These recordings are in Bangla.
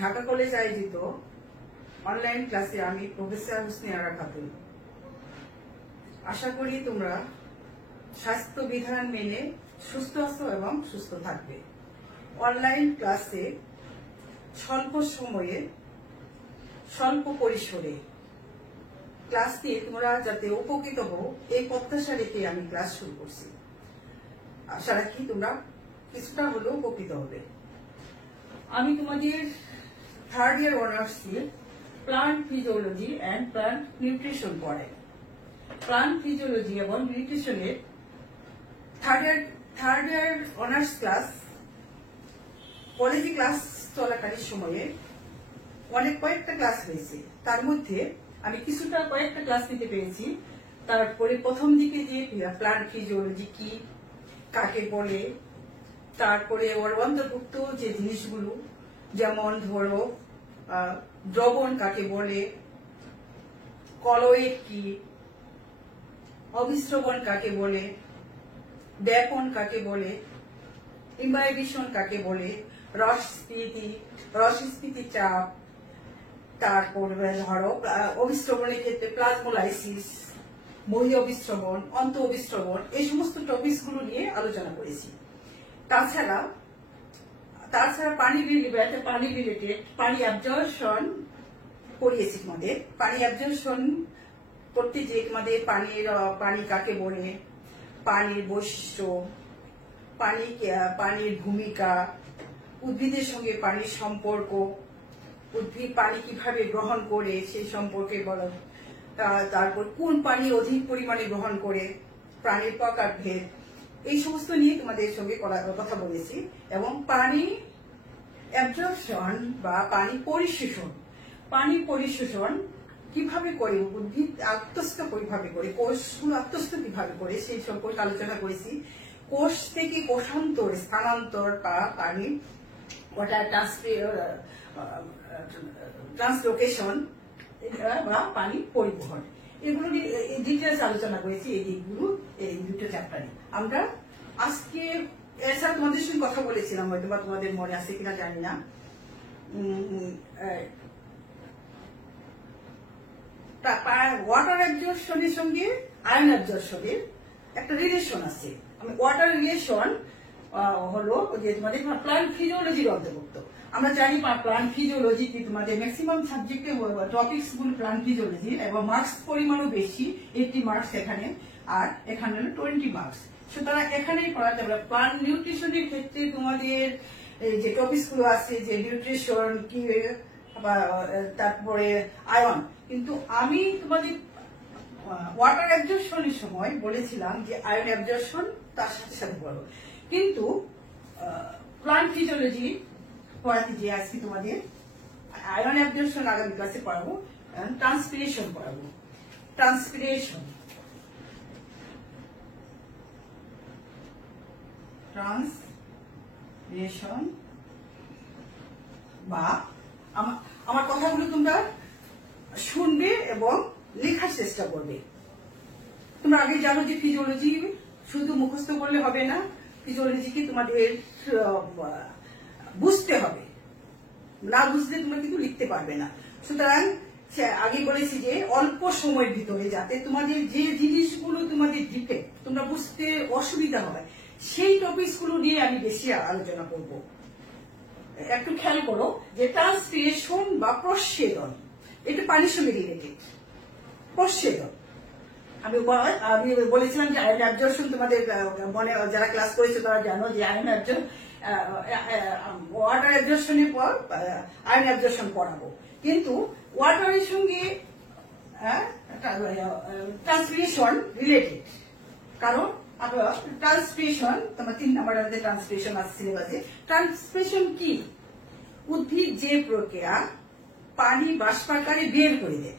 ঢাকা কলেজ আয়োজিত অনলাইন ক্লাসে আমি প্রফেসর হুসনি আরা খাতুন। আশা করি তোমরা স্বাস্থ্য বিধান মেনে সুস্থ আছো এবং সুস্থ থাকবে। অনলাইন ক্লাসে স্বল্প সময়ে স্বল্প পরিসরে ক্লাস দিয়ে তোমরা যাতে উপকৃত হও এই প্রত্যাশা রেখে আমি ক্লাস শুরু করছি। আশা রাখি তোমরা কিছুটা হলেও উপকৃত হবে। আমি তোমাদের third year honours plant physiology and plant nutrition পড়াই। প্লান্ট ফিজিওলজি এবং নিউট্রিশনের থার্ড ইয়ার অনার্স ক্লাস কলেজে ক্লাস চলাকালীন সময়ে কয়েকটা ক্লাস হয়েছে। তার মধ্যে আমি কয়েকটা ক্লাস নিতে পেরেছি। তারপরে প্রথম দিকে যে প্লান্ট ফিজিওলজি কি, কাকে বলে, তারপরে ওর অন্তর্ভুক্ত যে জিনিসগুলো, যেমন ধরো দ্রবণ কাকে বলে, কলয়েড কি, অবিস্রবণ কাকে বলে, ব্যাপন কাকে বলে, ইম্বাইবিশন কাকে বলে, রসস্ফীতি চাপ, তারপর ধরো অবিস্রবণের ক্ষেত্রে প্লাজমোলাইসিস, বহি অবিস্রবণ, অন্ত অবিস্রবণ, এই সমস্ত টপিকস গুলো নিয়ে আলোচনা করেছি। তাছাড়া পানি রিলেটেড পানি অ্যাবজর্পশন করিয়েছি তোমাদের। পানি অ্যাবজর্পশন করতে যে তোমাদের পানি কাকে বলে, পানির বৈশিষ্ট্য, পানির ভূমিকা, উদ্ভিদের সঙ্গে পানির সম্পর্ক, উদ্ভিদ পানি কিভাবে গ্রহণ করে সেই সম্পর্কে বলা, তারপর কোন পানি অধিক পরিমাণে গ্রহণ করে, প্রাণীর প্রকারভেদ, এই সমস্ত নিয়ে তোমাদের সঙ্গে কথা বলেছি। এবং পানি অ্যাবজর্পশন বা পানি পরিশোষণ কিভাবে করে, উদ্ভিদ আত্মস্থ কিভাবে করে, কোষগুলো আত্মস্থ কিভাবে করে সেই সম্পর্কে আলোচনা করেছি। কোষ থেকে কোষান্তর, স্থানান্তর বা পানি ট্রান্সলোকেশন বা পানি পরিবহন, এগুলো ডিটেলস আলোচনা করেছি। এই দিকগুলো এই দুটো চ্যাপ্টারে আমরা আজকে এছাড়া তোমাদের সঙ্গে কথা বলেছিলাম, হয়তো বা তোমাদের মনে আছে কিনা জানি না। ওয়াটার অ্যাবজর্পশনের সঙ্গে আয়ন অ্যাবজর্পশনের একটা রিলেশন আছে। ওয়াটার রিলেশন হলো যে তোমাদের প্লান্ট ফিজিওলজির অন্তর্ভুক্ত। আমরা জানি প্লান্ট ফিজিওলজি কি তোমাদের ম্যাক্সিমাম সাবজেক্টে টপিকস গুলো প্লান্ট ফিজিওলজি, এবং মার্কস পরিমাণও বেশি, 80 মার্কস এখানে, আর এখানে হলো 20 মার্কস। সুতরাং এখানেই পড়াতে হবে। প্লান্ট নিউট্রিশনের ক্ষেত্রে তোমাদের যে টপিকস গুলো আছে, যে নিউট্রিশন কি, তারপরে আয়ন, কিন্তু আমি তোমাদের ওয়াটার অ্যাবজর্পশনের সময় বলেছিলাম যে আয়ন অ্যাবজর্পশন তার সাথে সাথে পড়ো। কিন্তু প্লান্ট ফিজিওলজি পড়াতে যে আজকে তোমাদের আয়ন অ্যাবজর্পশন আগামী ক্লাসে পড়াবো, ট্রান্সপিরেশন পড়াবো। ট্রান্সপিরেশন বা আমার কথাগুলো তোমরা শুনবে এবং লেখার চেষ্টা করবে। তোমরা আগে জানো যে ফিজিওলজি শুধু মুখস্থ করলে হবে না, ফিজিওলজিকে তোমাদের বুঝতে হবে, না বুঝলে তোমরা কিন্তু লিখতে পারবে না। সুতরাং আগে বলেছি যে অল্প সময়ের ভিতরে যাতে তোমাদের যে জিনিসগুলো তোমাদের ডিফেক্ট, তোমরা বুঝতে অসুবিধা হয়, সেই টপিকস গুলো নিয়ে আমি বেশি আলোচনা করব। একটু খেয়াল করো যে ট্রান্সপিরেশন বা প্রস্বেদন, এটা পানির সঙ্গে রিলেটেড। প্রস্বেদন আমি বলেছিলাম যে আয়ন অ্যাবজর্পশন, তোমাদের মনে যারা ক্লাস করেছে তারা জানো যে আয়ন ওয়াটার অ্যাবজর্পশনের পর আয়ন অ্যাবজর্পশন পড়াবো। কিন্তু ওয়াটারের সঙ্গে ট্রান্সপিরেশন রিলেটেড, কারণ ট্রান্সপিরেশন তোমার 3 নম্বর ট্রান্সপিরেশন আছে সিলেবাসে। ট্রান্সপিরেশন কি? উদ্ভিদ যে প্রক্রিয়া পানি বাষ্পাকারে বের করে দেয়।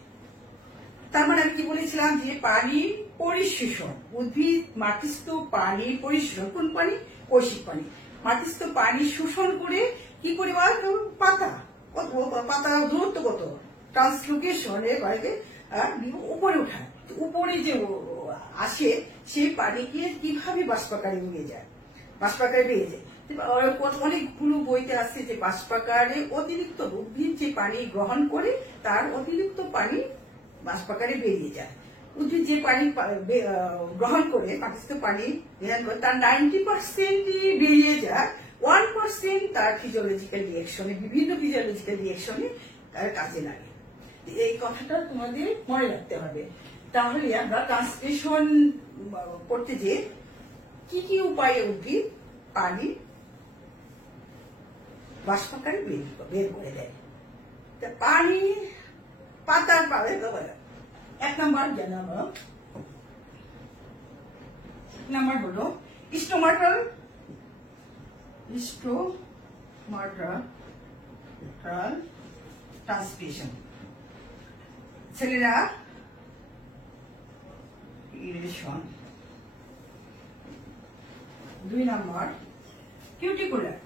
তার মানে আমি কি বলেছিলাম যে পানি পরিশোষণ, উদ্ভিদ মাটিস্থ পানি পরিশোষণ, কোন পানি? কৈশিক পানি। মাটিস্থ পানি শোষণ করে কি করে, পাতা দূরত্ব কত, ট্রান্সলোকেশনের বাইরে উপরে উঠায়, উপরে যে আসে সেই পানিকে কিভাবে বাষ্পাকারে নিয়ে যায়, বাষ্পাকারে বেরিয়ে যায়। অনেকগুলো বইতে আছে যে বাষ্পাকারে অতিরিক্ত উদ্ভিদ যে পানি গ্রহণ করে তার অতিরিক্ত পানি বাষ্পাকারে বেরিয়ে যায়। উদ্ভিদ যে পানি গ্রহণ করে পাকিস্ত পানি গ্রহণ করে তার 90% বেরিয়ে যায়, 1% তার ফিজিওলজিক্যাল রিঅ্যাকশনে, বিভিন্ন ফিজিওলজিক্যাল রিঅ্যাকশনে তার কাজে লাগে। এই কথাটা তোমাদের মনে রাখতে হবে। তাহলে আমরা ট্রান্সলেশন করতে যে কি কি উপায়ে উদ্ভিদ পানি বাষ্পাকারে বের করে দেয়। পানি পাতার পাবে এক নাম্বার হলো স্টোমাটাল ট্রান্সপিরেশন। ছেলেরা ইরেশন। 2 number cuticular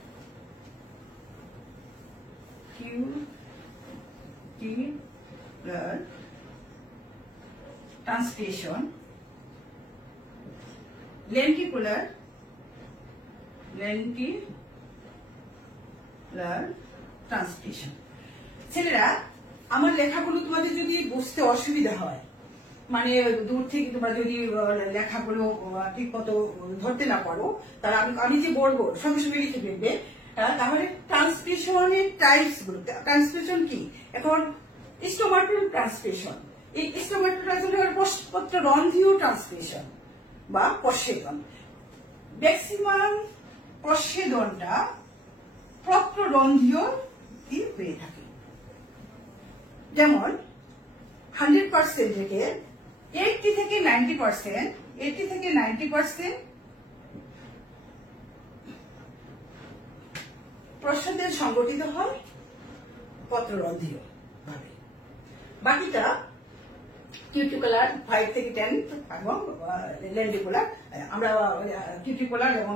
transpiration. Lenticular transpiration. ছেলেরা, আমার লেখাগুলো তোমাদের যদি বুঝতে অসুবিধা হয়, মানে দূর থেকে তোমরা যদি লেখাগুলো ঠিক মতো ধরতে না পারো, তাহলে আমি যে বলবো সঙ্গে সঙ্গে লিখে ফেলবে। তাহলে ট্রান্সপিরেশনের টাইপস গুলো, ট্রান্সপিরেশন কি? এখন স্টোমাটাল ট্রান্সপিরেশন, এই স্টোমাটাল ট্রান্সপিরেশন পত্র রন্ধ্রীয় ট্রান্সপিরেশন বা প্রস্বেদন। ম্যাক্সিমাম প্রস্বেদনটা পত্ররন্ধ্রীয় হয়ে থাকে। যেমন 100% থেকে 80 থেকে 90% প্রস্বেদন সংগঠিত হয় পত্ররন্ধ্রীয় ভাবে। বাকিটা কিউটিকুলার 5 থেকে 10 এবং লেন্টিকুলার। আমরা কিউটিকুলার এবং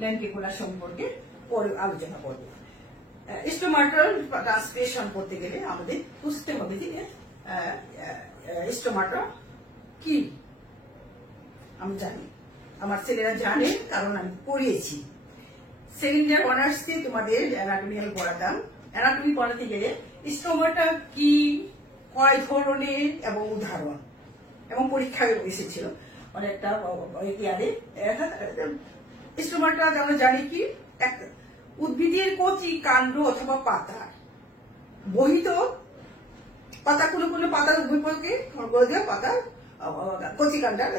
লেন্টিকুলার সম্পর্কে পরে আলোচনা করব। স্টোমাটাল ট্রান্সপিরেশন করতে গেলে আমাদের বুঝতে হবে যে স্টোমাটা কি। আমি জানি, আমার ছেলেরা জানে, কারণ আমি পড়িয়েছি। সেকেন্ড ইয়ার অনার্সে তোমাদের অ্যানাটমিক্যাল পড়াতাম। অ্যানাটমি পড়াতে গেলে স্টোমাটা কি, কয় ধরনের এবং উদাহরণ, এবং পরীক্ষায় এসেছিল অনেকটা ইয়ারে। স্টোমাটা আমরা জানি কি, উদ্ভিদের কচি কাণ্ড অথবা পাতা, বহিত পাতা, কোনো পাতার উভয়পক্ষে পাতার কচি কাণ্ডার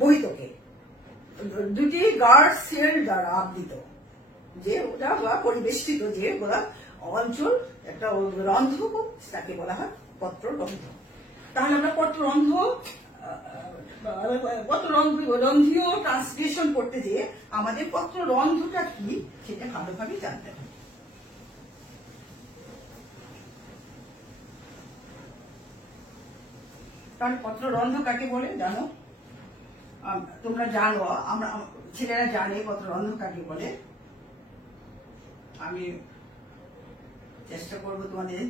বহিতকে দুটি গার্ড সেল দ্বারা আবৃত, যে ওটা বা পরিবেষ্টিত যে ওরা অঞ্চল, একটা রন্ধ্র, তাকে বলা হয় পত্ররন্ধ্র। তাহলে আমরা রন্ধ্রীয় ট্রান্সলেশন করতে যেয়ে আমাদের পত্ররন্ধ্রটা কি সেটা ভালোভাবে জানতে হবে। কারণ পত্ররন্ধ্র কাকে বলে জানো? তোমরা জানো, আমরা ছেলেরা জানে পত্ররন্ধ্র কাকে বলে। আমি চেষ্টা করবো তোমাদের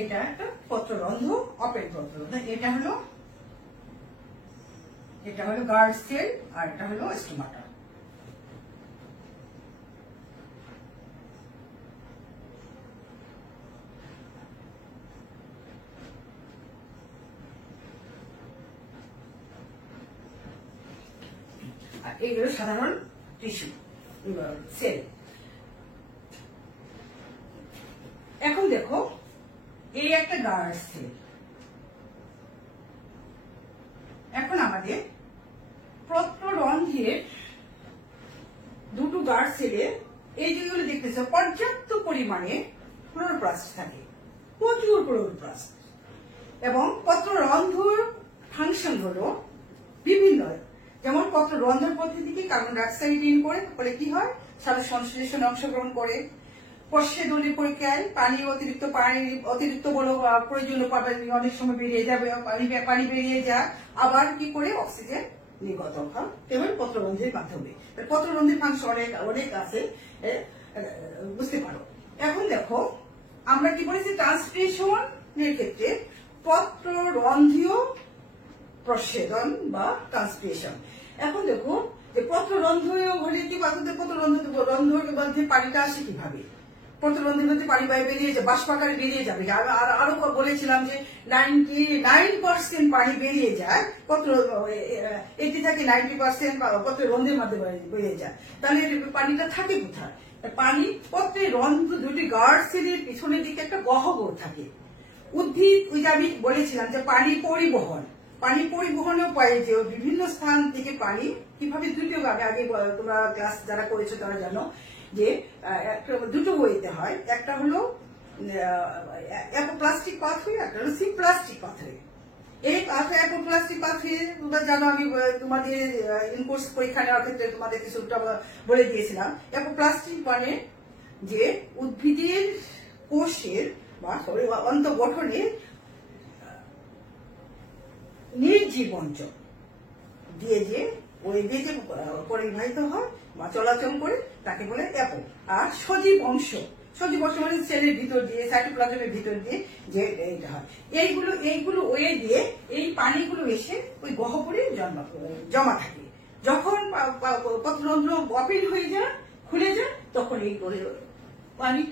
এটা একটা পত্ররন্ধ্র, অপেন পত্ররন্ধ্র। এটা হলো গার্ড সেল, আর এটা হলো স্টোমাটা। আর এইগুলো সাধারণ টিস্যু সেল। এখন দেখো, এই একটা গার্ড সেল। এখন আমাদের পত্ররন্ধ্রের দুটো গার্ড সেলে এই যেগুলো দেখতেছ পর্যাপ্ত পরিমাণে ক্লোরোপ্লাস্ট থাকে, প্রচুর ক্লোরোপ্লাস্ট। এবং পত্ররন্ধ্র ফাংশন হলো বিভিন্ন, যেমন পত্ররন্ধ্র পদ্ধতিতে কার্বন ডাইঅক্সাইড ইন করে, ফলে কি হয় সালোক সংশ্লেষণে অংশগ্রহণ করে। প্রস্বেদনী প্রক্রিয়ায় অতিরিক্ত বল প্রয়োজনীয় পানি অনেক সময় বেরিয়ে যাবে, পানি বেরিয়ে যায়, আবার কি করে অক্সিজেন নির্গত হয় কেবল পত্ররন্ধ্রের মাধ্যমে। পত্ররন্ধ্রের ফাংশন অনেক আছে, বুঝতে পারো। এখন দেখো আমরা কি বলেছি ট্রান্সপিরেশনের ক্ষেত্রে পত্ররন্ধ্রীয় প্রস্বেদন বা ট্রান্সপিরেশন। এখন দেখো যে পত্ররন্ধ্রীয় হলে কি পত্ররন্ধ্রের মধ্যে পানিটা আসে কিভাবে? পত্ররন্ধ্রের মধ্যে পানি বাইরে বেরিয়ে যাবে, বাষ্পাকারে বেরিয়ে যাবে। আরো বলেছিলাম যে 99% পানি বেরিয়ে যায়, 80 থেকে 90% পত্ররন্ধ্রের মধ্যে বেরিয়ে যায়। তাহলে পানিটা থাকে কোথায়? পানি পত্রের রন্ধ্র দুটি গার্ড সেলের পিছনের দিকে একটা গহ্বর থাকে। উদ্ভিদ, ওই যে আমি বলেছিলাম যে পানি পরিবহনের উপায়ে যে বিভিন্ন স্থান থেকে পানি কিভাবে দুটো ভাবে, আগে তোমরা ক্লাস যারা করেছো তারা জানো যে দুটো ওয়েতে হয়। একটা হলো অ্যাপোপ্লাস্টিক পাথওয়ে, একটা হলো সিপ্লাস্টিক পাথওয়ে। এই অ্যাপোপ্লাস্টিক পাথওয়ে তোমরা জানো, আমি তোমাদের ইনকোর্স পরীক্ষা নেওয়ার ক্ষেত্রে তোমাদের কিছুটা বলে দিয়েছিলাম। অ্যাপোপ্লাস্টিক মানে যে উদ্ভিদের কোষের বা অন্তঃগঠনের নির্জীব অঞ্চল দিয়ে যে পরিবাহিত হয় বা চলাচল করে তাকে বলে অ্যাপো। আর সজীব অংশ মানে সেলের ভিতর দিয়ে, সাইটোপ্লাজমের ভিতর দিয়ে যে এটা হয়, এইগুলো ওয়ে দিয়ে এই পানিগুলো এসে ওই গহ্বরে জমা থাকে। যখন পত্ররন্ধ্র ওপেন হয়ে যায়, খুলে যায়, তখন এই পানি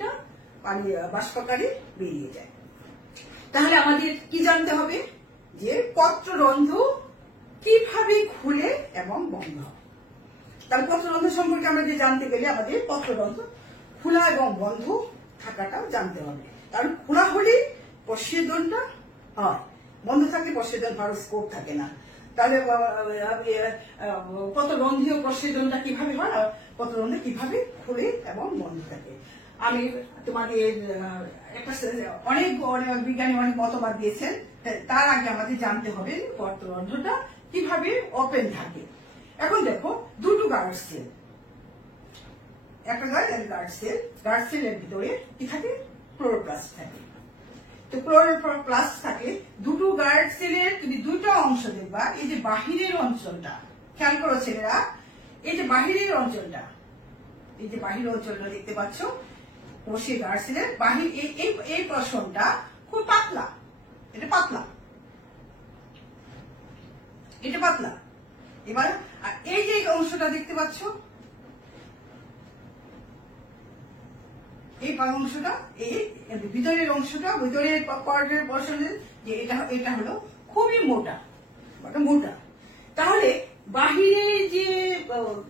বাষ্পাকারে বেরিয়ে যায়। তাহলে আমাদের কি জানতে হবে যে পত্ররন্ধ্র কিভাবে খুলে এবং বন্ধ হয়। তাহলে পত্ররন্ধ্র সম্পর্কে আমরা যে জানতে গেলে আমাদের পত্ররন্ধ্র খোলা এবং বন্ধ থাকাটা জানতে হবে। কারণ খোলা হলেই প্রস্বেদনটা হয়, বন্ধ থাকলে প্রস্বেদন হওয়ার স্কোপ থাকে না। তাহলে পত্ররন্ধ্রীয় প্রস্বেদনটা কিভাবে হয়, পত্ররন্ধ্র কিভাবে খুলে এবং বন্ধ থাকে। আমি তোমাদের অনেক বিজ্ঞানী অনেক মতবাদ দিয়েছেন, তার আগে আমাদের জানতে হবে পত্ররন্ধ্রটা কিভাবে ওপেন থাকে। এখন দেখো দুটো গার্ড সেল, একটা গার্ড সেলের ভিতরে কি থাকে? ক্লোরোপ্লাস্ট থাকে। তো ক্লোরোপ্লাস্ট থাকে দুটো গার্ড সেলের। তুমি দুইটা অংশ দেখবা, এই যে বাহিরের অঞ্চলটা খেয়াল করো ছেলেরা, এই যে বাহিরের অঞ্চলটা, এই যে বাহির অঞ্চলটা দেখতে পাচ্ছ কোষের গার্ড সেলের বাহির, এই পোরশনটা খুব পাতলা, এটা পাতলা। এবার এই যে অংশটা দেখতে পাচ্ছ, এই অংশটা, এই ভিতরের অংশটা, ভিতরের পার্টের পোরশনের যে এটা হলো খুবই মোটা। তাহলে বাহিরে যে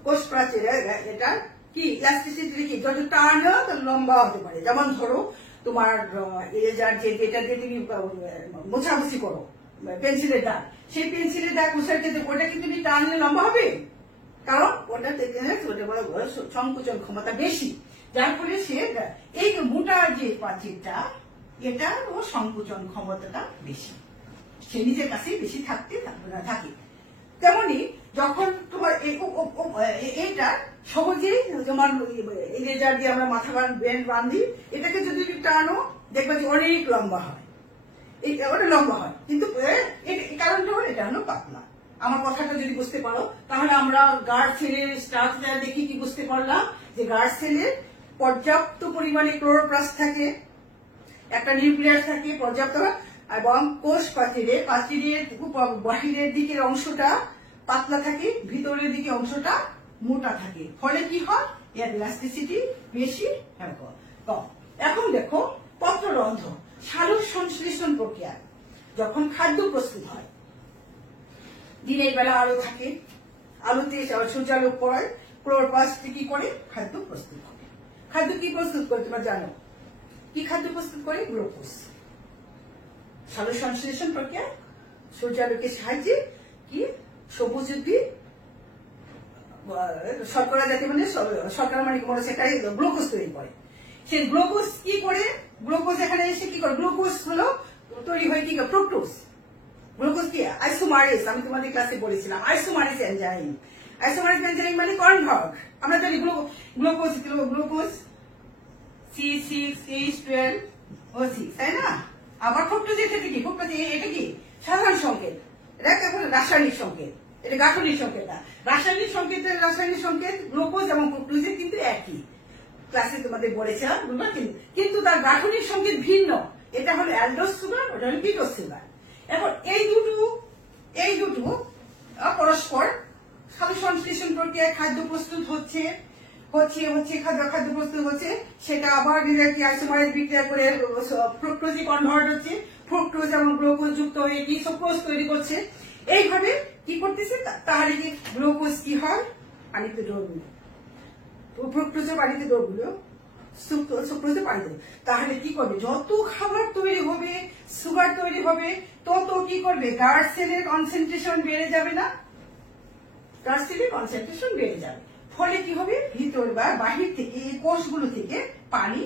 কোষ প্রাচীর, এটা কি ইলাস্টিসিটি কি, যত টান হয় তত লম্বা হতে পারে। যেমন ধরো তোমার ইরেজার যেটা দিয়ে তুমি মোছামুছি করো, পেন্সিলের দাগ, সেই পেন্সিলের দাগ মোছাতে ওটা কি তুমি টানলে লম্বা হবে? কারণ ওটা সংকোচন ক্ষমতা বেশি, যার ফলে সে এই মোটা যে প্রাচীরটা, এটা ও সংকোচন ক্ষমতাটা বেশি, সে নিজের কাছে বেশি থাকে। তেমনি যখন তোমার এইটা সহজেই, যেমন ইরেজার দিয়ে আমরা মাথা বেল্ট বাঁধি, এটাকে যদি টানো দেখবে যে অনেক লম্বা হয়, কিন্তু কারণটা হলো এটা হলো পাতলা। আমার কথাটা যদি বুঝতে পারো তাহলে আমরা গার্ড সেলের স্ট্রাকচার দেখি কি বুঝতে পারলাম যে গার্ড সেলের পর্যাপ্ত পরিমাণে ক্লোরোপ্লাস্ট থাকে, একটা নিউক্লিয়াস থাকে পর্যাপ্ত, এবং কোষ পাচিরের বাহিরের দিকের অংশটা পাতলা থাকে, ভিতরের দিকে অংশটা মোটা থাকে। ফলে কি হয়, এর ইলাস্টিসিটি বেশি কম। এখন দেখো পত্ররন্ধ্র সালোক সংশ্লেষণ প্রক্রিয়া, যখন খাদ্য প্রস্তুত হয়, দিনের বেলা আলো থাকে, আলোতে সূর্যালোক পড়ায়, ক্লোরোপ্লাস্ট কি করে খাদ্য প্রস্তুত করে। খাদ্য কি প্রস্তুত করে তোমরা জানো? কি খাদ্য প্রস্তুত করে? গ্লুকোজ। সালোক সংশ্লেষণ প্রক্রিয়া সূর্যালোকের সাহায্যে কি সবুজ উদ্ভিদ শর্করা জাতীয় মানে শর্করা মানে বড় সেটাই গ্লুকোজ তৈরি করে। সেই গ্লুকোজ কি করে, গ্লুকোজ এখানে এসে কি করে, গ্লুকোজ হলো তৈরি হয় কি ফ্রুক্টোজ। গ্লুকোজ কি আইসোমারেজ, আমি তোমাদের ক্লাসে বলেছিলাম আইসোমারেজ এনজাইম। আইসোমারেজ এনজাইম মানে কনভার্ট। আমরা জানি গ্লুকোজ গ্লুকোজ C6H12O6 তাই না। আবার ফ্রুক্টোজ এটা কি, ফ্রুক্টোজ এটা কি সাধারণ সংকেত, এটা এখন রাসায়নিক সংকেত, এটা গাঠনিক সংকেত না। রাসায়নিক সংকেত গ্লুকোজ এবং ফ্রুক্টোজের কিন্তু একই, ক্লাসে তোমাদের বলেছিলাম, কিন্তু তার গাঠনিক সংকেত ভিন্ন। এটা হলো অ্যালডোজ সুগার, ওটা হলো কিটোজ সুগার। এখন এই দুটো পরস্পর সালোক সংশ্লেষণ প্রক্রিয়ায় খাদ্য প্রস্তুত হচ্ছে, খাদ্য প্রস্তুত হচ্ছে, সেটা আবার আইসোমারেজ বিক্রিয়া করে ফ্রুক্টোজে কনভার্ট হচ্ছে, ফ্রুক্টোজ এবং গ্লুকোজ যুক্ত হয়ে কি সুক্রোজ তৈরি করছে। এইভাবে কি করতেছে, তাহলে কি গ্লুকোজ কি হয় পানিতে দ্রবীভূত, ফ্রুক্টোজের পানিতে দ্রবীভূত, সুক্রোজে পানিতে। তাহলে কি করবে, যত খাবার তৈরি হবে, সুগার তৈরি হবে, তত কি করবে, গার্ড সেলের কনসেন্ট্রেশন বেড়ে যাবে না, গার্ড সেলের কনসেন্ট্রেশন বেড়ে যাবে। ফলে কি হবে, ভিতর বা বাহির থেকে এই কোষগুলো থেকে পানি,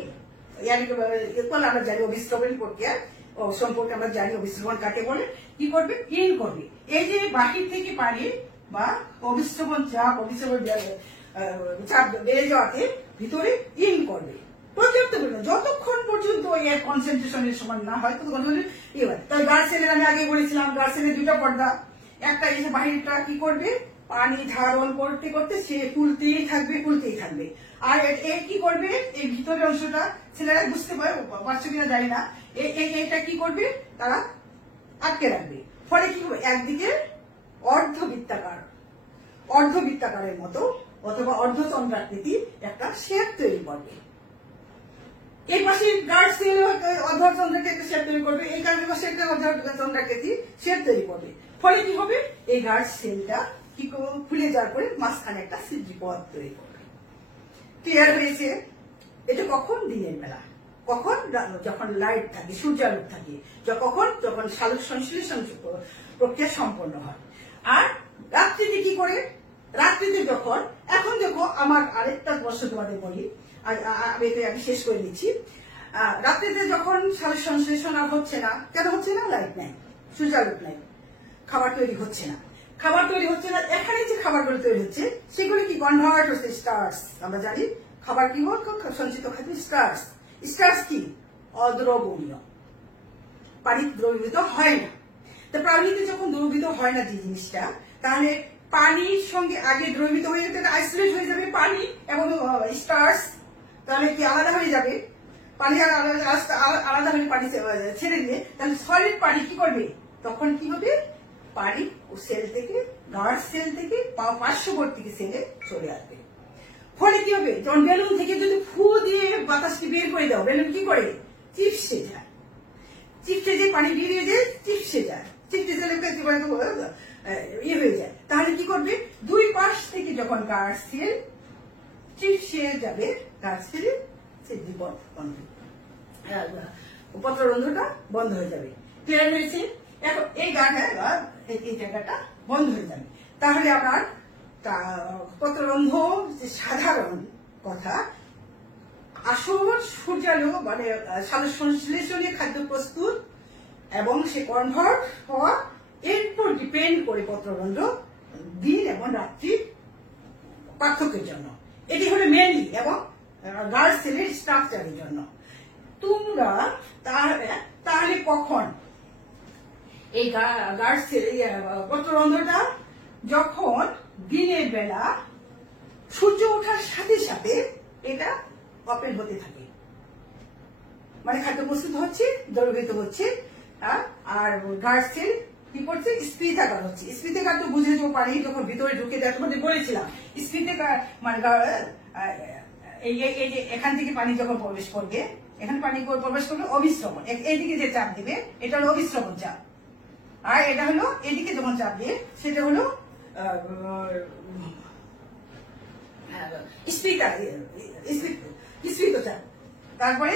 আমরা জানি অভিস্রবণ প্রক্রিয়া সম্পর্কে আমরা জানি, অভিস্রবণ কাকে বলে, কি করবে, ইন করবে। এই যে বাহির থেকে পানি বা অভিস্রবণ চাপ বেড়ে যাওয়াতে ভিতরে ইন করবে পর্যাপ্ত পরিমাণ, যতক্ষণ পর্যন্ত এর কনসেন্ট্রেশনের সমান না হয় ততক্ষণ তাই গার্ড সেলের আমি আগে বলেছিলাম, গার্ড সেলের দুটো পর্দা, একটা এসে বাহিরটা কি করবে, পানি ধারণ করতে করতে সে ফুলতেই থাকবে। আর কি করবে, এই ভিতরের অংশটা ছেলেরা বুঝতে পারছে কিনা জানি না, এইটা কি করবে, তারা আটকে রাখবে। ফলে কি করবে, একদিকে অর্ধবৃত্তাকারের মতো অথবা অর্ধচন্দ্রাকৃতি একটা শেপ তৈরি করবে। এই পাশে গার্ড সেল অর্ধচন্দ্রাকৃতি শেপ তৈরি করবে, এই পাশে একটা অর্ধচন্দ্রাকৃতি শেপ তৈরি করবে। ফলে কি হবে, এই গার্ড সেলটা কি খুলে যাওয়ার পরে মাঝখানে একটা ছিদ্র পথ তৈরি করবে। ক্লিয়ার হয়েছে? এটা কখন, দিনের বেলা, কখন, যখন লাইট থাকে, সূর্যালোক থাকে, যখন সালোক সংশ্লেষণ প্রক্রিয়া সম্পন্ন হয়। আর রাত্রিতে কি করে, রাত্রিতে যখন, এখন দেখো আমার আরেকটা প্রশ্ন তোমাদের বলি, আমি শেষ করে দিচ্ছি। রাত্রিতে যখন সালোক সংশ্লেষণ আর হচ্ছে না, কেন হচ্ছে না, লাইট নাই, সূর্যালোক নাই, খাবার তৈরি হচ্ছে না, এখানে যে খাবারগুলো তৈরি হচ্ছে সেগুলো কি কনভার্ট হচ্ছে স্টার্চ। আমরা জানি খাবার কি বল, সঞ্চিত খাদ্য স্টার্চ কি অদ্রবণীয়, পানি দ্রবীভূত হয় না। তো পানিতে যখন দ্রবীভূত হয় না যে জিনিসটা, তাহলে পানির সঙ্গে আগে দ্রবীভূত হয়ে যেতে আইসোলেট হয়ে যাবে পানি এবং স্টার্চ, তাহলে কি আলাদা হয়ে যাবে, পানি আলাদা হয়ে পানি ছেড়ে দিলে তাহলে সলিড পানি কি করবে, তখন কি হবে, পানি সেল থেকে, গার্ড সেল থেকে পার্শ্ববর্তী সেলে চলে আসবে। ফলে কি হবে, যখন বেলুন থেকে যদি ফু দিয়ে বাতাসটি বের করে দাও, বেলুন কি করে, চিপসে যায়, যে পানি বেরিয়ে যায়, চিপসে হয়ে যায়। তাহলে কি করবে, দুই পাশ থেকে যখন গার্ড সেল চিপসে যাবে, গার্ড সেলের পত্ররন্ধ্রটা বন্ধ হয়ে যাবে। ক্লিয়ার হয়েছে? এখন এই জায়গাটা বন্ধ হয়ে যাবে। তাহলে আপনার পত্ররন্ধ্র যে সাধারণ কথা, আসল সূর্যালোক মানে সালোক সংশ্লেষণে খাদ্য প্রস্তুত এবং সে কনভার্ট হওয়া, এর উপর ডিপেন্ড করে পত্ররন্ধ্র দিন এবং রাত্রির পার্থক্যের জন্য। এটি হলো মেনলি, এবং গার্ড সেলের স্ট্রাকচারের জন্য। তোমরা তাহলে কখন এই গার্ড সেল পত্ররন্ধ্রটা, যখন দিনের বেলা সূর্য ওঠার সাথে সাথে এটা ওপেন হতে থাকে, মানে খাদ্য প্রস্তুত হচ্ছে, দ্রবীভূত হচ্ছে, আর গার্ড সেল কি করছে, স্ফীতাকার হচ্ছে। স্ফীতাকার তো বুঝে যাবো, পানি যখন ভিতরে ঢুকে যায়, তোমাদের বলেছিলাম স্ফীতাকার মানে এই যে এখান থেকে পানি যখন প্রবেশ করবে, এখানে পানি প্রবেশ করবে অবিশ্রবণ, এইদিকে যে চাপ দিবে এটা হলো অবিশ্রবণ চাপ, আর এটা হলো এদিকে যখন চাপ দিয়ে সেটা হলো স্ফীত চাপ। তারপরে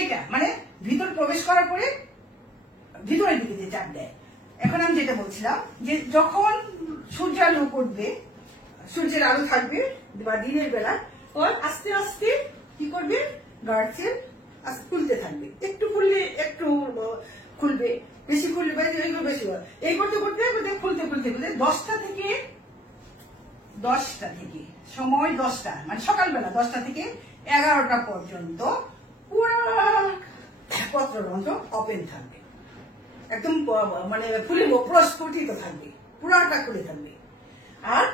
এটা মানে ভিতর প্রবেশ করার পরে ভিতরের দিকে যে চাপ দেয়। এখন আমি যেটা বলছিলাম যে যখন সূর্যালো করবে, সূর্যের আলো থাকবে বা দিনের বেলা, ওর আস্তে আস্তে কি করবে, গার্ড সেল খুলতে থাকবে। একটু খুললে একটু খুলবে, বেশি খুললে বেশি, এই করতে করতে খুলতে খুলতে খুলতে 10টা থেকে সময় 10টা মানে সকালবেলা 10টা থেকে 11টা পর্যন্ত পুরো পত্ররন্ধ্র ওপেন থাকবে, একদম মানে ফুলে প্রস্ফুটিত থাকবে, পুরাটা খুলে থাকবে। আর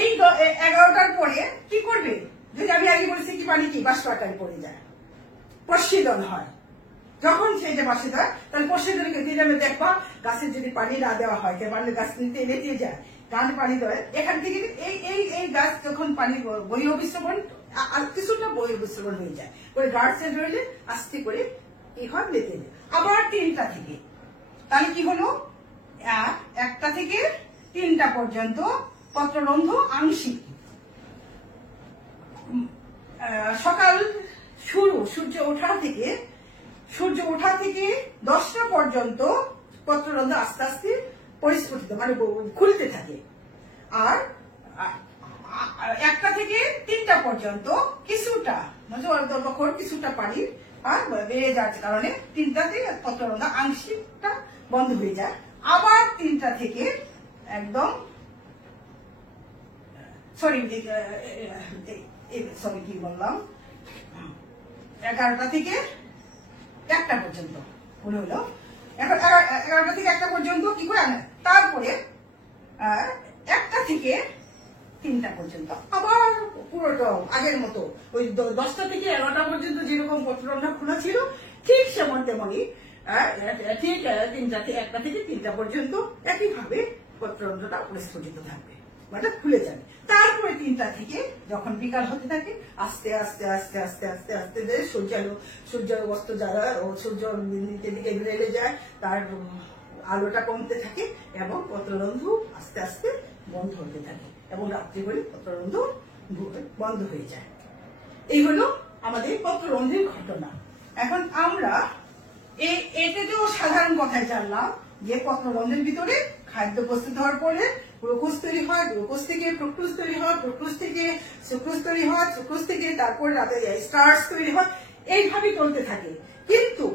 এই 11টার পরে কি করবে, যদি আমি আগে বলেছি কি পানি কি বাষ্প আকারে পড়ে যায়, প্রস্ফীদন হয়। যখন সেইটা বাষ্পিত হয় তাহলে প্রস্ফীদনকে দিলে দেখবা গাছের যদি পানি না দেওয়া হয়, পারলে গাছ নিতে নেতিয়ে যায়, গাছে পানি দেয় এখান থেকে এই গাছ যখন পানি বহিঃবিশ্রবণ কিছুটা বহিঃবিশ্রবণ হয়ে যায়, ওই গার্ড সেল রইলে আস্তে করে কি হয়, নেতিয়ে যায়। আবার 3টা থেকে, তাহলে কি হলো, 1টা থেকে 3টা পর্যন্ত পত্ররন্ধ্র আংশিক। সকাল শুরু সূর্য ওঠা থেকে 10টা পর্যন্ত পত্ররন্ধ্র আস্তে আস্তে পরিস্ফুটিত মানে খুলতে থাকে। আর 1টা থেকে 3টা পর্যন্ত কিছুটা কিছুটা পানি বেড়ে যাওয়ার কারণে 3টাতে পত্ররন্ধ্র আংশিকটা বন্ধ হয়ে যায়। আবার 3টা থেকে একদম কি বললাম, 11টা থেকে 1টা পর্যন্ত হলো। এখন 11টা থেকে 1টা পর্যন্ত কি করে, তারপরে 1টা থেকে 3টা পর্যন্ত আবার পুরোটা আগের মতো, ওই 10টা থেকে 11টা পর্যন্ত যেরকম পত্ররন্ধ্র খোলা ছিল ঠিক তেমনই ঠিক 1টা থেকে 3টা পর্যন্ত একইভাবে পত্ররন্ধ্রটা পরিস্ফুটিত থাকবে, মানে খুলে যাবে। তারপরে 3টা থেকে যখন বিকাল হতে থাকে আস্তে আস্তে আস্তে আস্তে আস্তে আস্তে সূর্য অস্ত যারা সূর্য নিচের দিকে ঘুরে যায়, তার আলোটা কমতে থাকে এবং পত্ররন্ধ্র আস্তে আস্তে বন্ধ হতে থাকে এবং রাত্রি করে পত্ররন্ধ্র বন্ধ হয়ে যায়। এই হলো আমাদের পত্ররন্ধ্রের ঘটনা। এখন আমরা এটা তো সাধারণ কথায় জানলাম যে পত্ররন্ধ্রের ভিতরে খাদ্য প্রস্তুত হওয়ার পরে গ্লুকোজ তৈরি হয়, গ্লুকোজ থেকে ফ্রুক্টোজ তৈরি হয়, ফ্রুক্টোজ থেকে সুক্রোজ তৈরি হয়, সুক্রোজ থেকে তারপর স্টার্চ তৈরি হয়, এইভাবে চলতে থাকে। কিন্তু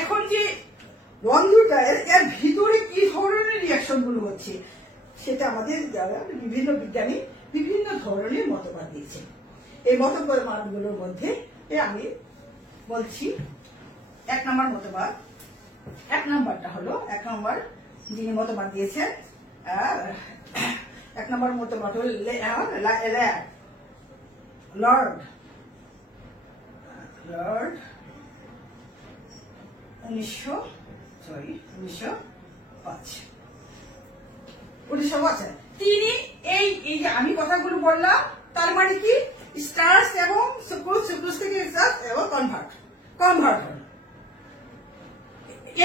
এখন যে রন্ধ্রটা এর ভিতরে কি ধরনের রিয়াকশন গুলো হচ্ছে সেটা আমাদের যারা বিভিন্ন বিজ্ঞানী বিভিন্ন ধরনের মতবাদ দিয়েছে। এই মতবাদগুলোর মধ্যে আমি বলছি 1 নম্বর মতবাদ। 1 নম্বরটা হলো 1 নম্বর যিনি মতবাদ দিয়েছেন, 1 নম্বর মতবাদ হল লর্ড 1905 তিনি এই যে আমি কথাগুলো বললাম তার মানে কি, স্টার্চ এবং সুক্রোজ থেকে স্টার্চ এবং কনভার্ট হয়,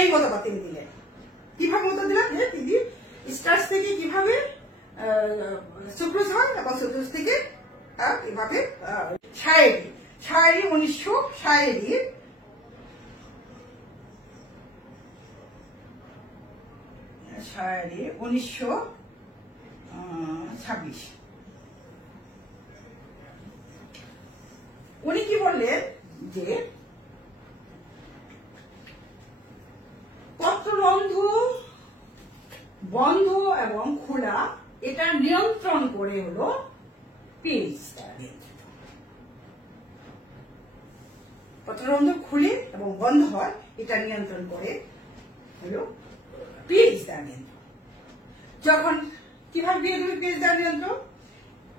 এই মতবাদ তিনি দিলেন। কিভাবে মত দিলেন, তিনি স্টার্চ থেকে কিভাবে সুক্রোজ হয় এবং সুক্রোজ থেকে কিভাবে শায়েরি 1926 উনি কি বললেন যে পত্ররন্ধ্র বন্ধ এবং খোলা এটা নিয়ন্ত্রণ করে হলো পিএইচ। পত্ররন্ধ্র খুলে এবং বন্ধ হয় এটা নিয়ন্ত্রণ করে হলো পিএইচ দ্বারা নিয়ন্ত্রণ। যখন কিভাবে দিয়ে দেবে পিএইচ দ্বারা নিয়ন্ত্রণ,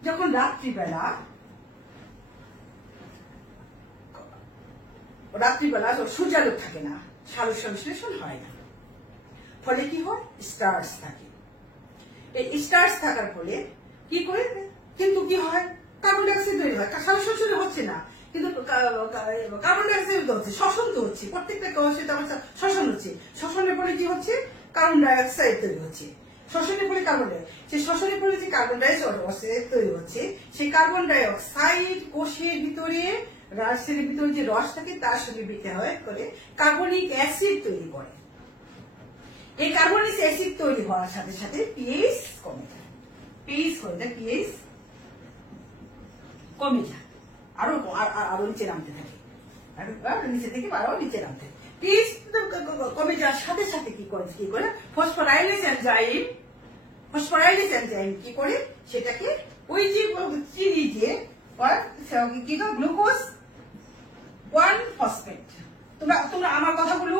যখন রাত্রিবেলা সূর্যালোক থাকে না, সালোক সংশ্লেষণ হয় না, ফলে কি হয়, স্টার্চ থাকে। এই স্টার্চ থাকার ফলে কি করে, কিন্তু কি হয়, কার্বন ডাই অক্সাইড তৈরি হয়, সালোক সংশ্লেষণ হচ্ছে না কিন্তু কার্বন ডাই অক্সাইড হচ্ছে, শ্বসন তো হচ্ছে, প্রত্যেকটা শ্বসন হচ্ছে, শ্বসনের ফলে কি হচ্ছে, কার্বন ডাই অক্সাইড তৈরি হচ্ছে। শ্বসনের ফলে শ্বসনের ফলে যে কার্বন ডাই অক্সাইড তৈরি হচ্ছে, সেই কার্বন ডাই অক্সাইড কোষের ভিতরে গার্ড সেলের ভিতরে যে রস থাকে তার সঙ্গে বিক্রিয়া করে কার্বনিক অ্যাসিড তৈরি করে। এই কার্বনিক অ্যাসিড তৈরি হওয়ার সাথে সাথে পিএইচ কমে যায়, পিএইচ কমে যায়, আরো নিচে নামতে থাকে, নিচে থেকে আরো নিচে নামতে থাকে। পিএইচ কমে যাওয়ার সাথে সাথে কি করে ফসফোরাইলেজ এনজাইম কি করে সেটাকে ওই যে চিনি দিয়ে কি গ্লুকোজ 1-ফসফেট। তোমরা আমার কথাগুলো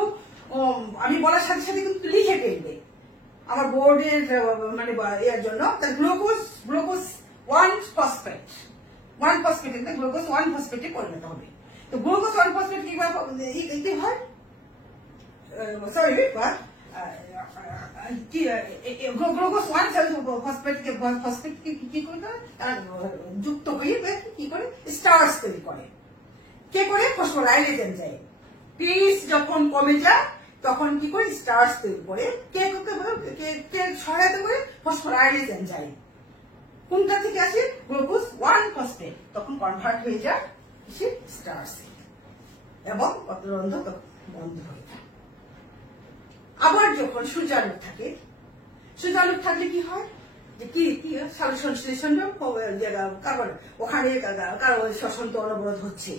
আমি বলার সাথে সাথে কিন্তু লিখে ফেলবে আমার বোর্ডের মানে এর জন্য। গ্লুকোজ 1-ফসফেট, 1-ফসফেট গ্লুকোজ 1-ফসফেটে পরিণত হবে। তো গ্লুকোজ 1-ফসফেট কি হয়, সরি গ্লুকোজ 1-ফসফেট কি করে যুক্ত হয়ে কি করে স্টার্চ তৈরি করে। কে করে? Phosphorylase enzyme. পিএইচ যখন কমে যায় তখন কি করে স্টার্চ তৈরি করে। কে সহায়তা করে? Phosphorylase enzyme. কোনটা থেকে আসে? গ্লুকোজ 1-ফসফেট তখন কনভার্ট হয়ে যায় স্টার্চ এবং পত্ররন্ধ্র বন্ধ হয়ে যায়। আবার যখন সূর্যালোক থাকলে কি হয় যে কি সংশ্লেষণ ওখানে কার্বন শ্বসন তো অনবরত হচ্ছে,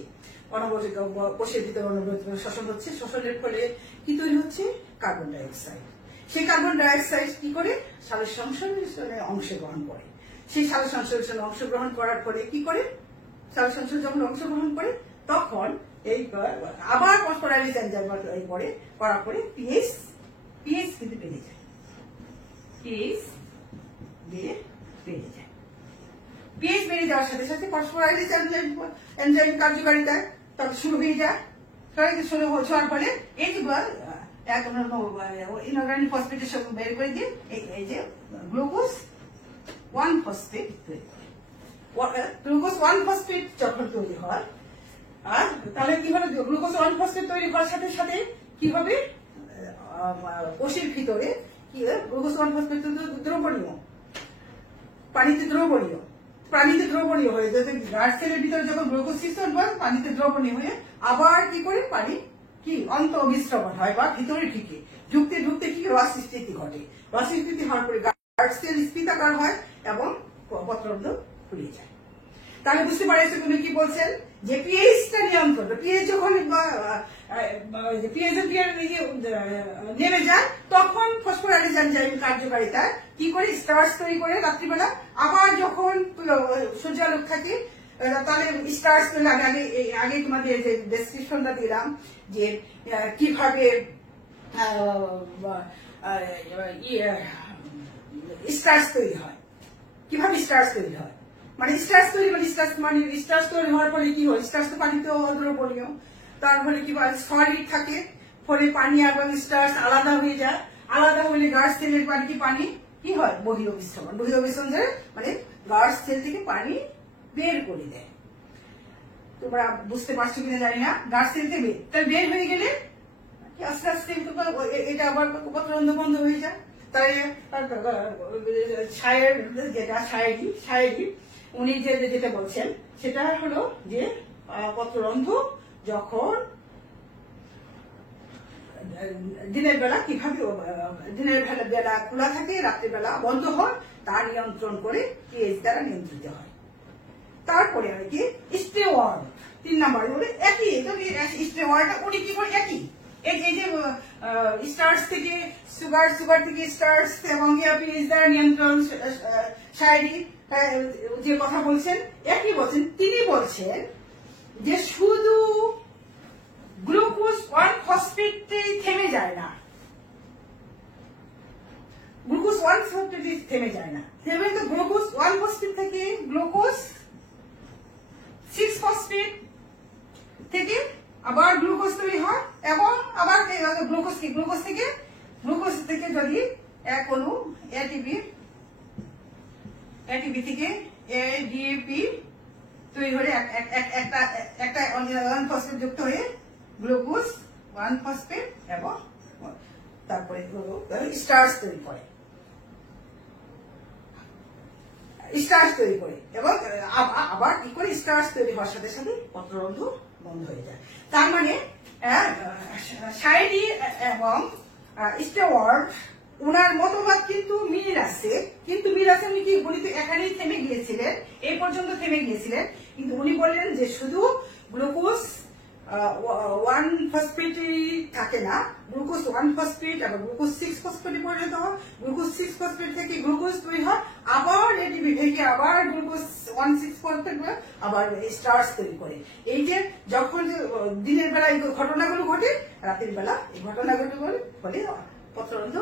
কোষের ভিতরে অনবরত শ্বসন হচ্ছে। শ্বসনের ফলে কি তৈরি হচ্ছে? Carbon die oxide. সেই কার্বন ডাই অক্সাইড কি করে? সালোক সংশ্লেষণে অংশগ্রহণ করে। সেই সালোক সংশ্লেষণে অংশগ্রহণ করার ফলে কি করে? সালোক সংশ্লেষণ যখন অংশগ্রহণ করে তখন এই আবার ফসফোরাইলেজ এনজাইম করার পরে পিএইচ কিন্তু বেড়ে যায়, পিএইচ বেড়ে যাওয়ার সাথে সাথে ফসফোরাইলেজ এনজাইম কার্যকারিতায় তখন শুরু হয়ে যায়। শুরু হওয়ার ফলে এই যে ইনঅর্গানিক ফসফেটের সঙ্গে বের করে দিয়ে এই যে গ্লুকোজ 1-ফসফেট তৈরি করে। গ্লুকোজ 1-ফসফেট যখন তৈরি হয় তাহলে কি হবে? গ্লুকোজ 1-ফসফেট তৈরি হওয়ার সাথে সাথে কি হবে? কোষের ভিতরে কি গ্লুকোজ 1-ফসফেট দ্রবণীয়, পানিতে দ্রবণীয় হয়ে যাতে গার্ড সেলের ভিতরে যখন গ্লুকোজ সৃষ্টি হয় পানিতে দ্রবণীয় হয়ে আবার কি করে পানি কি অন্তঃমিশ্রণ হয় বা ভিতরে ঢুকে ঢুকতে কি রস সৃষ্টি ঘটে। রস সৃষ্টি হওয়ার পরে গার্ড সেল স্ফীতাকার হয় এবং পত্ররন্ধ্র ফুলিয়ে যায়। তাহলে বুঝতে পারছি উনি কি বলছেন যে পিএইচটা নিয়ন্ত্রণ, পিএইচ যখন নেমে যায় তখন ফসফোরাইলেজ এনজাইম কার্যকারিতা কি করে স্টার্চ তৈরি করে রাত্রিবেলা। আবার যখন সূর্যালোক থাকে তাহলে স্টার্চ তৈরি আগে তোমাদের যে ডেসক্রিপশনটা দিলাম যে কিভাবে স্টার্চ তৈরি হয়, মানে স্টার্চ তৈরি হওয়ার ফলে কি হয়? স্টার্চ তো পানিতে দ্রবণীয়, তার ফলে কি হয়? সলিড থাকে, ফলে পানি এবং স্টার্চ আলাদা হয়ে যায়। আলাদা হলে গার্ড সেলের পানি কি হয়? বহিঃবিসরণ মানে গার্ড সেল থেকে পানি বের করে দেয়। তোমরা বুঝতে পারছো কিনা জানি না। গার্ড সেল থেকে বের হয়ে গেলে আস্তে আস্তে এটা আবার পত্ররন্ধ্র বন্ধ হয়ে যায়। তাই শায়েরি উনি যেটা বলছেন সেটা হলো যে পত্ররন্ধ্র যখন দিনের বেলা খোলা থাকে, রাত্রিবেলা বন্ধ হয়, তা নিয়ন্ত্রণ করে পিএইচ দ্বারা নিয়ন্ত্রিত হয়। তারপরে আর কি স্টেওয়ার্ড 3 নম্বর হলো একই স্টেওয়ার্ডটা উনি কি করে একই এই যে স্টার্চ থেকে সুগার থেকে স্টার্চ এবং পিএইচ দ্বারা নিয়ন্ত্রণ শায়েরি যে কথা বলছেন একই বলছেন। তিনি বলছেন যে শুধু গ্লুকোজ 1-ফসফেটে থেমে যায় না, গ্লুকোজ 1-ফসফেটে থেমে যায় না। তো গ্লুকোজ 1-ফসফেট থেকে গ্লুকোজ 6-ফসফেট থেকে আবার গ্লুকোজ তৈরি হয় এবং আবার গ্লুকোজ থেকে যদি এক অণু এটিপি থেকে এডিপি তৈরি হলে একটা 1-ফসফেট যুক্ত হয়ে গ্লুকোজ 1-ফসফেট এবং তারপরে স্টার্চ তৈরি করে। স্টার্চ তৈরি করে এবং আবার কি করে স্টার্চ তৈরি হওয়ার সাথে সাথে পত্ররন্ধ্র বন্ধ হয়ে যায়। তার মানে শায়েরি এবং স্টেওয়ার্ট ওনার মতবাদ কিন্তু মিল আছে, উনি কি উনি তো এখানেই থেমে গিয়েছিলেন, এই পর্যন্ত থেমে গিয়েছিলেন, কিন্তু উনি বললেন যে শুধু গ্লুকোজ 1 ফসফেটই থাকে না, গ্লুকোজ 1 ফসফেট আবার গ্লুকোজ 6 ফসফেটে পরিণত হয়, গ্লুকোজ 6 ফসফেট থেকে গ্লুকোজ তৈরি হয়, আবার এটিপি থেকে আবার গ্লুকোজ 1,6 ফসফেট আবার স্টার্চ তৈরি করে। এই যে যখন দিনের বেলা এই ঘটনাগুলো ঘটে, রাতের বেলা এই ঘটনাগুলো ফলে পত্ররন্ধ্র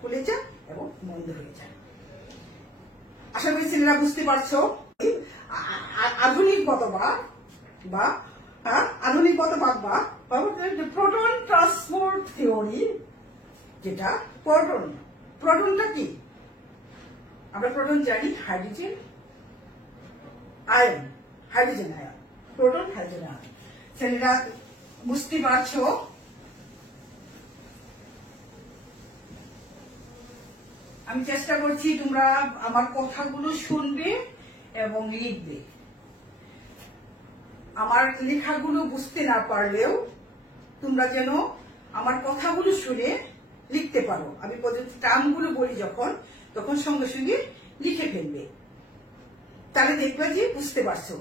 খুলে যায় এবং বন্ধ হয়ে যায়। আশা করি ছেলেরা বুঝতে পারছো। আধুনিক মতবাদ বা প্রোটন ট্রান্সপোর্ট থিওরি, যেটা প্রোটনটা কি আমরা প্রোটন জানি hydrogen ion, proton hydrogen ion. ছেলেরা বুঝতে পারছো? আমি চেষ্টা করছি তোমরা আমার কথাগুলো শুনবে এবং লিখবে। আমার লেখাগুলো বুঝতে না পারলেও তোমরা যেন আমার কথাগুলো শুনে লিখতে পারো। আমি টার্মগুলো বলি তখন সঙ্গে সঙ্গে লিখে ফেলবে, তাহলে দেখবে যে বুঝতে পারছো।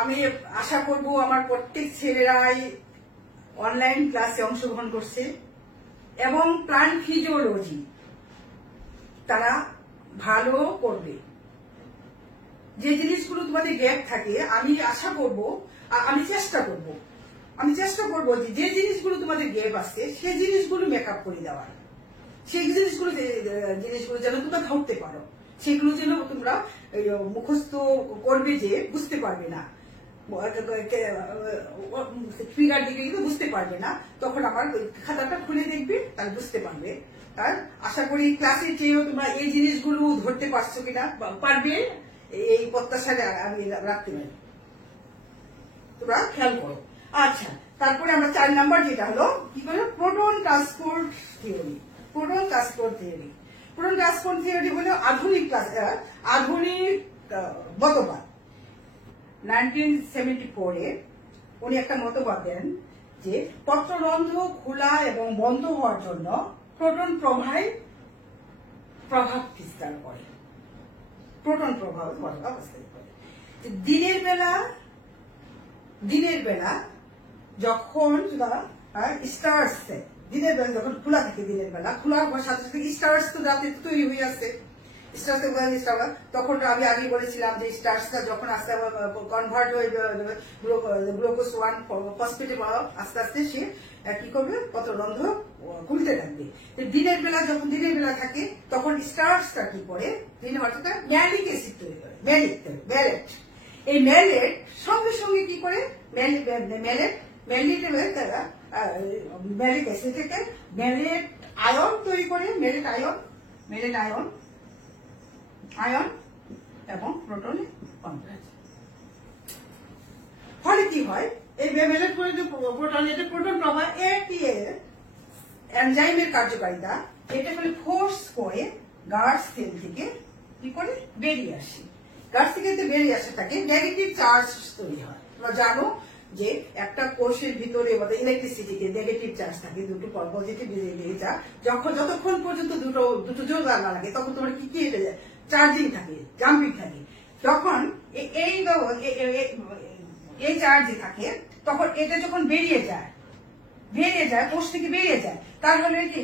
আমি আশা করব আমার প্রত্যেক ছেলেরাই অনলাইন ক্লাসে অংশগ্রহণ করছে এবং প্ল্যান্ট ফিজিওলজি তারা ভালো করবে। যে জিনিসগুলো তোমাদের গ্যাপ থাকে আমি আশা করব, আমি চেষ্টা করব যে জিনিসগুলো তোমাদের গ্যাপ আছে সেই জিনিসগুলো মেকআপ করে দেওয়ার, সেই জিনিসগুলো যেন তোমরা ধরতে পারো, সেগুলো যেন তোমরা মুখস্থ করবে যে বুঝতে পারবে না, ফিগার দিকে কিন্তু বুঝতে পারবে না, তখন আমার খাতাটা খুলে দেখবে তাহলে বুঝতে পারবে। আর আশা করি ক্লাসে চেয়েও তোমরা এই জিনিসগুলো ধরতে পারছো কিনা পারবে, এই প্রত্যাশাটা আমি রাখতে পারি, তোমরা খেয়াল করো। আচ্ছা, তারপরে আমরা 4 নাম্বার যেটা হলো কি বলো proton transport theory. Proton transport theory হলো আধুনিক মতবাদ। 1974-এ উনি একটা মতবাদ দেন যে পত্ররন্ধ্র খোলা এবং বন্ধ হওয়ার জন্য প্রোটন প্রভাব বিস্তার করে। দিনের বেলা যখন স্টার্স দিনের বেলা যখন খোলা থাকে, দিনের বেলা খোলা হওয়ার সাথে সাথে স্টার্স তো রাতে তৈরি হয়ে আসে, তখন আমি আগে বলেছিলাম যে স্টার্সটা যখন আস্তে কনভার্ট হয়ে গ্লুকোজ 1 ফসফেটে আস্তে আস্তে সে কি করবে পত্ররন্ধ্র খুলতে থাকবে। যখন দিনের বেলা থাকে তখন স্টার্সটা কি করে ম্যালিক অ্যাসিড তৈরি করে, ম্যালেট। এই ম্যালেট সঙ্গে সঙ্গে কি করে ম্যালিক অ্যাসিড থেকে ম্যালেট আয়ন তৈরি করে, ম্যালেট আয়ন এবং প্রোটনে কনভার্ট। ফলে কি হয় এই ম্যালেট প্রোটন প্রবাহ এনজাইমের কার্যকারিতা এটা ফলে ফোর্স করে গার্ড সেল থেকে কি করে বেরিয়ে আসে, গার্ড থেকে বেরিয়ে আসাটাকে নেগেটিভ চার্জ তৈরি হয়। তোমরা জানো যে একটা কোষের ভিতরে ইলেকট্রিসিটিতে নেগেটিভ চার্জ থাকে, দুটো পজিটিভ চার্জ, যতক্ষণ পর্যন্ত দুটো যোগ না লাগে তখন তোমার কি হয়ে যায় চার্জিং থাকে, জাম্পিং থাকে। যখন এই চার্জ থাকে তখন এটা যখন বেরিয়ে যায় কোষ থেকে বেরিয়ে যায়, তাহলে কি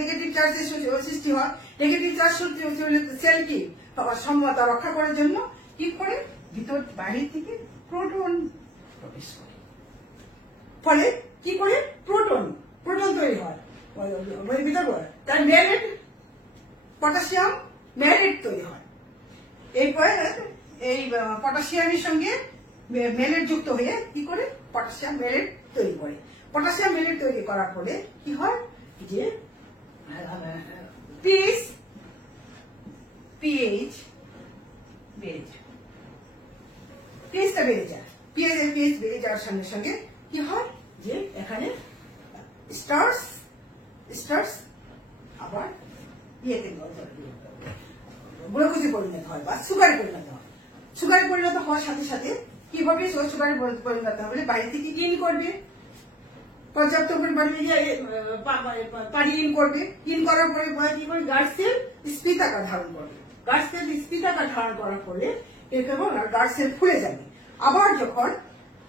নেগেটিভ চার্জের সৃষ্টি হয়। নেগেটিভ চার্জ সেলকে সমতা রক্ষা করার জন্য কি করে বাহির থেকে প্রোটন প্রবেশ করে, ফলে কি করে প্রোটন তৈরি হয় তার ম্যালেট পটাশিয়াম ম্যালেট তৈরি হয়। এরপরে এই পটাশিয়ামের সঙ্গে ম্যালেট যুক্ত হয়ে কি করে পটাশিয়াম ম্যালেট তৈরি করে। পটাশিয়াম ম্যালেট তৈরি করার ফলে কি হয় যে পিএইচ বেড়ে যায়, পিএইচটা বেড়ে যায়। পিএইচ বেড়ে যাওয়ার সঙ্গে সঙ্গে কি হয় যে এখানে স্টার্স আবার গ্লুকোজে পরিণত হয় বা সুগারে পরিণত হয়। সুগারে পরিণত হওয়ার সাথে সাথে কিভাবে সুগারে পরিণত হবে, বাইরে থেকে ইন করবে, পর্যাপ্ত পরিমাণে পানি ইন করবে, ইন করার পরে কি করে গার্ডসেল স্ফীতাকার ধারণ করবে। গার্ডসেল স্ফীতাকার ধারণ করার ফলে গার্ডসেল ফুলে যাবে।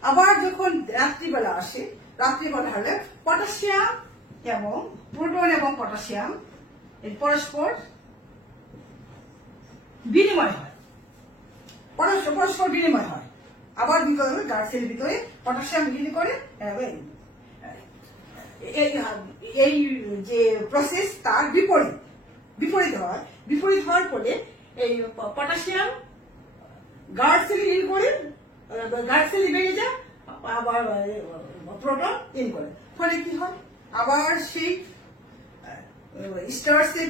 আবার যখন রাত্রিবেলা আসে, রাত্রিবেলা হলে পটাশিয়াম এবং প্রোটন এবং পটাশিয়াম পরস্পর বিনিময় হয়, পরস্পর বিনিময় হয়। আবার গার্ডসেলের ভিতরে পটাশিয়াম বিক্রি করে এই যে প্রসেস তার বিপরীত হয়। বিপরীত হওয়ার ফলে এই পটাশিয়াম গার্ডসেল ইন করে, গার্ডসেল বেড়ে যায়, আবার প্রোটন ইন করে, ফলে কি হয় আবার সেই স্টার্চে